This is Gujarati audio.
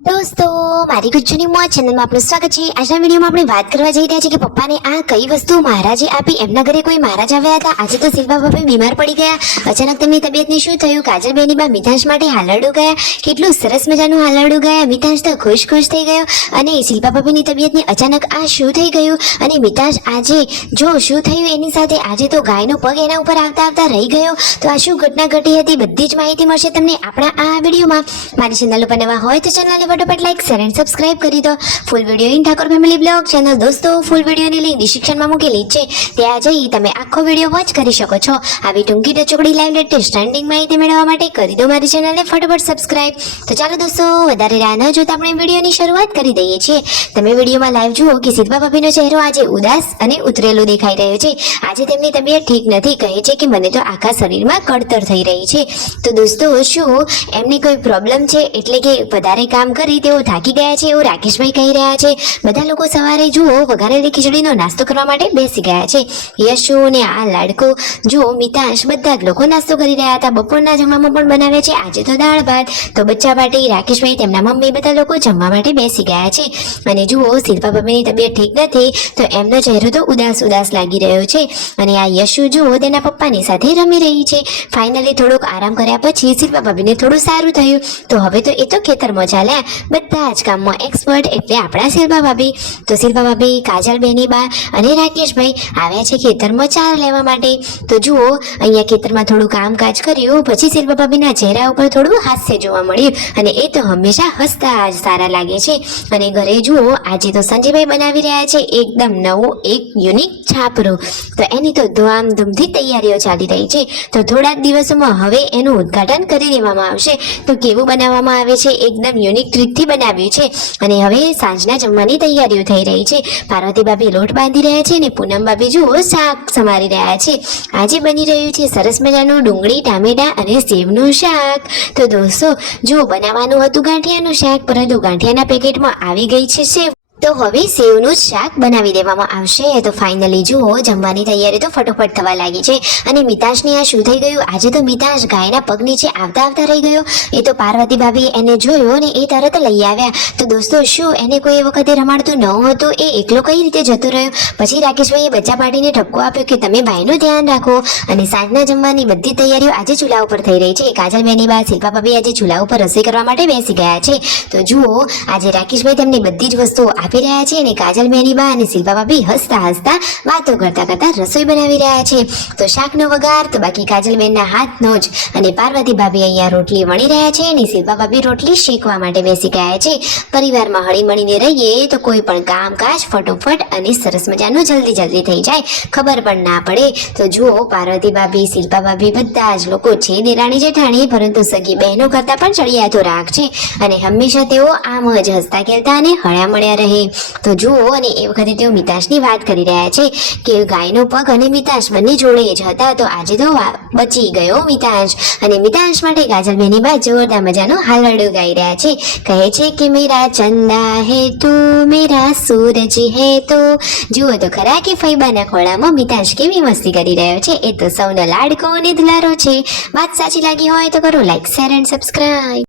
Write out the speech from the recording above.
દોસ્તો મારી ગુજ્જુની મોજ ચેનલમાં આપનું સ્વાગત છે। આજના વિડીયોમાં આપણે વાત કરવા જઈ રહ્યા છીએ કે પપ્પાને આ કઈ વસ્તુ મહારાજે આપી। એમના ઘરે કોઈ મહારાજ આવ્યા હતા। આજે તો શિલ્પા ભાભી બીમાર પડી ગયા। અચાનક તેમની તબિયતને શું થયું? કાજલ બેની બા મિતાંશ માટે હાલરડું ગયા। કેટલું સરસ મજાનું હાલરડું ગયા। મિતાંશ તો ખુશ થઈ ગયો અને શિલ્પા ભાભીની તબિયતને અચાનક આ શું થઈ ગયું અને મિતાંશ આજે જો શું થયું એની સાથે આજે તો ગાયનો પગ એના ઉપર આવતા રહી ગયો। તો આ શું ઘટના ઘટી હતી બધી જ માહિતી મળશે તમને આપણા આ વિડીયોમાં। મારી ચેનલ ઉપર નવા હોય તો ચેનલને फटाफट लाइक शेयर एंड सब्सक्राइब कर दो। Full video in Thakur family vlog channel दोस्तों फूल वीडियो ની લિંક ડિસ્ક્રિપ્શન માં મૂકેલી છે ત્યાં જઈ તમે આખો વિડિયો વોચ કરી શકો છો। આવી ટૂંકી ટચોકડી લાઈવ લેટેસ્ટ ટ્રેન્ડિંગ માહિતી મેળવવા માટે કરી દો મારી ચેનલને ફટાફટ સબસ્ક્રાઇબ। તો ચાલો દોસ્તો વધારે રાહ ન જોતા આપણે વિડિયોની શરૂઆત કરી દઈએ છીએ। તમે વિડિયોમાં લાઈવ જુઓ કે શિલ્પા ભાભીનો ચહેરો આજે ઉદાસ અને ઉતરેલો દેખાઈ રહ્યો છે। આજે તેમની તબિયત ઠીક નથી, કહે છે કે મને તો આખા શરીરમાં કળતર થઈ રહી છે। તો દોસ્તો શું એમને કોઈ પ્રોબ્લેમ છે એટલે કે વધારે કામ કરી તેઓ થાકી ગયા છે એવું રાકેશભાઈ કહી રહ્યા છે। બધા લોકો સવારે જુઓ વઘારેલી ખીચડીનો નાસ્તો કરવા માટે બેસી ગયા છે। યશુ ને આ લાડકો જુઓ મિતાંશ બધા જ લોકો નાસ્તો કરી રહ્યા હતા। બપોરના જમવામાં પણ બનાવે છે આજે તો દાળ ભાત। તો બચ્ચા પાટી રાકેશભાઈ તેમના મમ્મી બધા લોકો જમવા માટે બેસી ગયા છે। અને જુઓ શિલ્પા ભાભીની તબિયત ઠીક નથી તો એમનો ચહેરો તો ઉદાસ લાગી રહ્યો છે। અને આ યશુ જુઓ તેના પપ્પાની સાથે રમી રહી છે। ફાઇનલી થોડોક આરામ કર્યા પછી શિલ્પા ભાભીને થોડું સારું થયું તો હવે તો એ તો ખેતરમાં ચાલ્યા। બધા જ કામમાં એક્સપર્ટ એટલે આપણા શિલ્પા ભાભી। તો શિલ્પા ભાભી કાજલ બેની બા અને રાકેશભાઈ આવ્યા છે ખેતરમાં ચાર લેવા માટે। તો જુઓ અહીંયા ખેતરમાં થોડું કામકાજ કર્યું પછી શિલ્પા ભાભીના ચહેરા ઉપર થોડું હાસ્ય જોવા મળ્યું અને એ તો હંમેશા હસતા જ સારા લાગે છે। અને ઘરે જુઓ આજે તો સંજયભાઈ બનાવી રહ્યા છે એકદમ નવું એક યુનિક છાપરું। તો એની તો ધૂમથી તૈયારીઓ ચાલી રહી છે। તો થોડા જ દિવસોમાં હવે એનું ઉદ્ઘાટન કરી દેવામાં આવશે। તો કેવું બનાવવામાં આવે છે એકદમ યુનિક ટ્રીકથી બનાવ્યું છે। અને હવે સાંજના જમવાની તૈયારીઓ થઈ રહી છે। પાર્વતી ભાભી લોટ બાંધી રહ્યા છે અને પૂનમ ભાભી જુઓ શાક સમારી રહ્યા છે। આજે બની રહ્યું છે સરસ મજાનું ડુંગળી ટામેટા અને સેવનું શાક। તો દોસ્તો જો બનાવવાનું હતું ગાંઠિયાનું શાક પરંતુ ગાંઠિયાના પેકેટમાં આવી ગઈ છે સેવ તો હવે સેવનું શાક બનાવી દેવામાં આવશે। તો ફાઇનલી જુઓ જમવાની તૈયારી તો ફટોફટ થવા લાગી છે। અને મિતાંશને આ શું થઈ ગયું? આજે તો મિતાંશ ગાયના પગ નીચે આવતા રહી ગયો। એ તો પાર્વતી ભાભી એને જોયો અને એ તરત લઈ આવ્યા। તો દોસ્તો શું એને કોઈ વખતે રમાડતું ન હતું? એ એકલો કઈ રીતે જતો રહ્યો? પછી રાકેશભાઈએ બચ્ચા પાટીને ઠપકો આપ્યો કે તમે ભાઈનું ધ્યાન રાખો। અને સાંજના જમવાની બધી તૈયારીઓ આજે ચૂલા ઉપર થઈ રહી છે। કાજલ બેની બા શિલ્પા ભાભી આજે ચૂલા ઉપર રસોઈ કરવા માટે બેસી ગયા છે। તો જુઓ આજે રાકેશભાઈ તેમની બધી જ વસ્તુઓ આપી રહ્યા છે અને કાજલ બેની બા અને શિલ્પા ભાભી હસતા વાતો કરતા રસોઈ બનાવી રહ્યા છે। તો શાકનો વઘાર તો બાકી કાજલ બેનના હાથનો જ અને પાર્વતી ભાભી અહીંયા રોટલી વણી રહ્યા છે અને શિલ્પા ભાભી રોટલી શેકવા માટે બેસી ગયા છે। પરિવારમાં હળી મળીને રહીએ તો કોઈ પણ કામકાજ ફટોફટ અને સરસ મજાનું જલ્દી થઈ જાય, ખબર પણ ના પડે। તો જુઓ પાર્વતી ભાભી શિલ્પા ભાભી બધા જ લોકો છે દેરાણી જેઠાણી પરંતુ સગી બહેનો કરતા પણ ચડિયાતો રાગ છે અને હંમેશા તેઓ આમ જ હસતા ખેલતા અને હળ્યા મળ્યા રહે। તો જુઓ અને એ વખતે તેઓ મિતાંશની વાત કરી રહ્યા છે કે ગાયનો પગ અને મિતાંશ બંને જોડે જ હતા તો આજે તો બચી ગયો મિતાંશ। અને મિતાંશ માટે કાજલ બેની બા જોરદાર મજાનું હાલરડું ગાઈ રહ્યા છે। કહે છે કે મેરા ચંદા હે તું મેરા સૂરજ હે તો જુઓ તો ખરા કે ફૈબાના ખોળામાં મિતાંશ કેવી મસ્તી કરી રહ્યો છે। એ તો સૌનો લાડકો અને દુલારો છે। વાત સાચી લાગી હોય તો કરો લાઈક શેર એન્ડ સબસ્ક્રાઇબ।